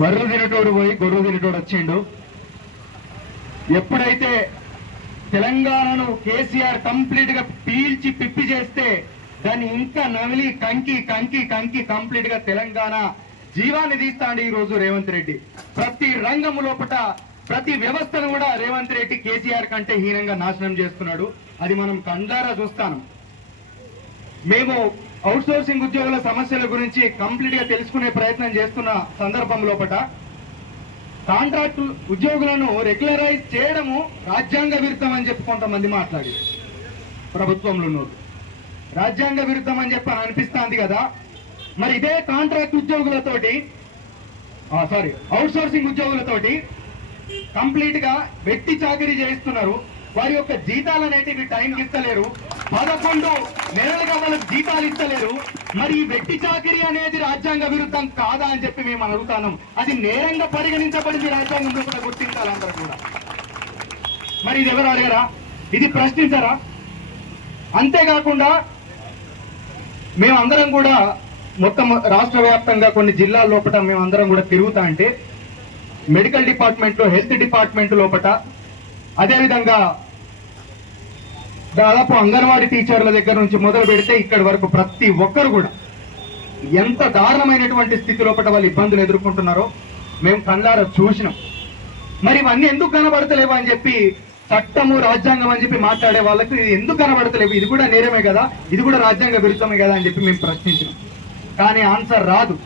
బర్రెలు తినేటోడు పోయి గొర్రెలు తినేటోడు వచ్చిండు. ఎప్పుడైతే తెలంగాణను కేసీఆర్ కంప్లీట్ గా పీల్చి పిప్పి చేస్తే దాన్ని ఇంకా నమిలి కంకి కంకి కంకి కంప్లీట్ గా తెలంగాణ జీవాన్ని తీస్తాడు ఈ రోజు రేవంత్ రెడ్డి. ప్రతి రంగం లోపల ప్రతి వ్యవస్థను కూడా రేవంత్ రెడ్డి కేసీఆర్ కంటే హీనంగా నాశనం చేస్తున్నాడు. అది మనం కండారా చూస్తాను. మేము అవుట్ సోర్సింగ్ ఉద్యోగుల సమస్యల గురించి కంప్లీట్ గా తెలుసుకునే ప్రయత్నం చేస్తున్న సందర్భం లోపల కాంట్రాక్టు ఉద్యోగులను రెగ్యులరైజ్ చేయడము రాజ్యాంగ విరుద్ధం అని చెప్పి కొంతమంది మాట్లాడి ప్రభుత్వంలో ఉన్నారు. రాజ్యాంగ విరుద్ధం అని చెప్పి అనిపిస్తుంది కదా. మరి ఇదే కాంట్రాక్ట్ ఉద్యోగులతోటి అవుట్ సోర్సింగ్ ఉద్యోగులతోటి కంప్లీట్ గా వెట్టి చాకరీ చేయిస్తున్నారు. వారి యొక్క జీతాలు అనేటివి టైంకి ఇస్తలేరు. 11 నెలలుగా వాళ్ళకి జీతాలు ఇస్తలేరు. మరి ఈ వెట్టి చాకరీ అనేది రాజ్యాంగ విరుద్ధం కాదా అని చెప్పి మేము అడుగుతాం. అది నేరంగా పరిగణించబడింది రాజ్యాంగంలో కూడా గుర్తించాలి అందరూ కూడా. మరి ఇది ఎవరు అడగరా? ఇది ప్రశ్నించరా? అంతేకాకుండా మేమందరం కూడా మొత్తం రాష్ట్ర వ్యాప్తంగా కొన్ని జిల్లాల లోపల మేమందరం కూడా తిరుగుతా అంటే మెడికల్ డిపార్ట్మెంట్ లో, హెల్త్ డిపార్ట్మెంట్ లోపల, అదేవిధంగా దాదాపు అంగన్వాడీ టీచర్ల దగ్గర నుంచి మొదలు పెడితే ఇక్కడి వరకు ప్రతి ఒక్కరు కూడా ఎంత దారుణమైనటువంటి స్థితి లోపల వాళ్ళు ఇబ్బందులు ఎదుర్కొంటున్నారో మేము కళ్ళారా చూసినాం. మరి ఇవన్నీ ఎందుకు కనబడతలేవు అని చెప్పి చట్టము రాజ్యాంగం అని చెప్పి మాట్లాడే వాళ్ళకి ఎందుకు కనబడతలేవు? ఇది కూడా నేరమే కదా, ఇది కూడా రాజ్యాంగ విరుద్ధమే కదా అని చెప్పి మేము ప్రశ్నించినాం. కానీ ఆన్సర్ రాదు.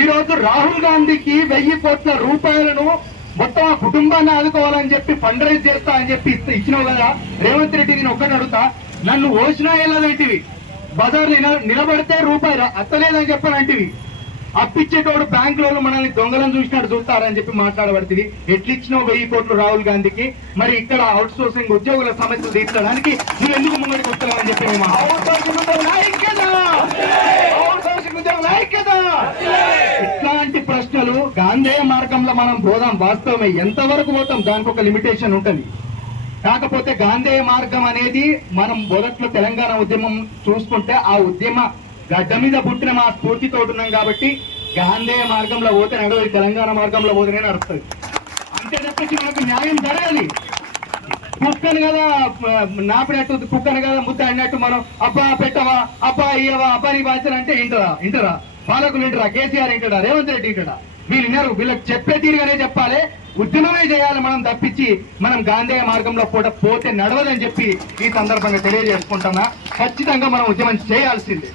ఈ రోజు రాహుల్ గాంధీకి 1000 కోట్ల రూపాయలను మొత్తం ఆ కుటుంబాన్ని ఆదుకోవాలని చెప్పి ఫండ్ రైజ్ చేస్తా అని చెప్పి ఇచ్చినావు కదా రేవంత్ రెడ్డి. నేను ఒక్కడిని అడుగుతా, నన్ను ఓసినా వెళ్ళదంటివి, బజార్ నిలబడితే రూపాయి అత్తలేదని చెప్పనంటివి, అప్పిచ్చేటోడు బ్యాంకులో మనల్ని దొంగలను చూసినట్టు చూస్తారని చెప్పి మాట్లాడబడుతుంది. ఎట్లిచ్చినావు 1000 కోట్లు రాహుల్ గాంధీకి? మరి ఇక్కడ అవుట్ సోర్సింగ్ ఉద్యోగుల సమస్యలు తీర్చడానికి నువ్వు ఎందుకు ముంగడికి వస్తున్నావని చెప్పి మేము ఇట్లాంటి ప్రశ్నలు గాంధేయ మార్గంలో మనం పోదాం. వాస్తవమే, ఎంతవరకు పోతాం దానికి ఒక లిమిటేషన్ ఉంటుంది. కాకపోతే గాంధేయ మార్గం అనేది మనం మొదట్లో తెలంగాణ ఉద్యమం చూసుకుంటే ఆ ఉద్యమ గడ్డ మీద పుట్టిన మా స్ఫూర్తితో ఉన్నాం కాబట్టి గాంధేయ మార్గంలో పోతే నడవదు, తెలంగాణ మార్గంలో పోతేనే నడుస్తుంది. అంతే తప్పించి మనకు న్యాయం జరగాలి. కుక్కను కదా నాపినట్టు, కుక్కను కదా ముద్ద అన్నట్టు మనం అబ్బా పెట్టవా, అబ్బా ఇయ్యవా, అబ్బా నీ బాధ్యత అంటే ఇంటరా పాలకులు ఇంటరా, కేసీఆర్ ఇంటడా, రేవంత్ రెడ్డి ఇంటడా? వీళ్ళు విన్నారు. వీళ్ళకి చెప్పే తీరుగానే చెప్పాలి, ఉద్యమమే చేయాలి మనం తప్పించి మనం గాంధేయ మార్గంలో పోతే నడవదని చెప్పి ఈ సందర్భంగా తెలియజేసుకుంటున్నా. ఖచ్చితంగా మనం ఉద్యమం చేయాల్సిందే.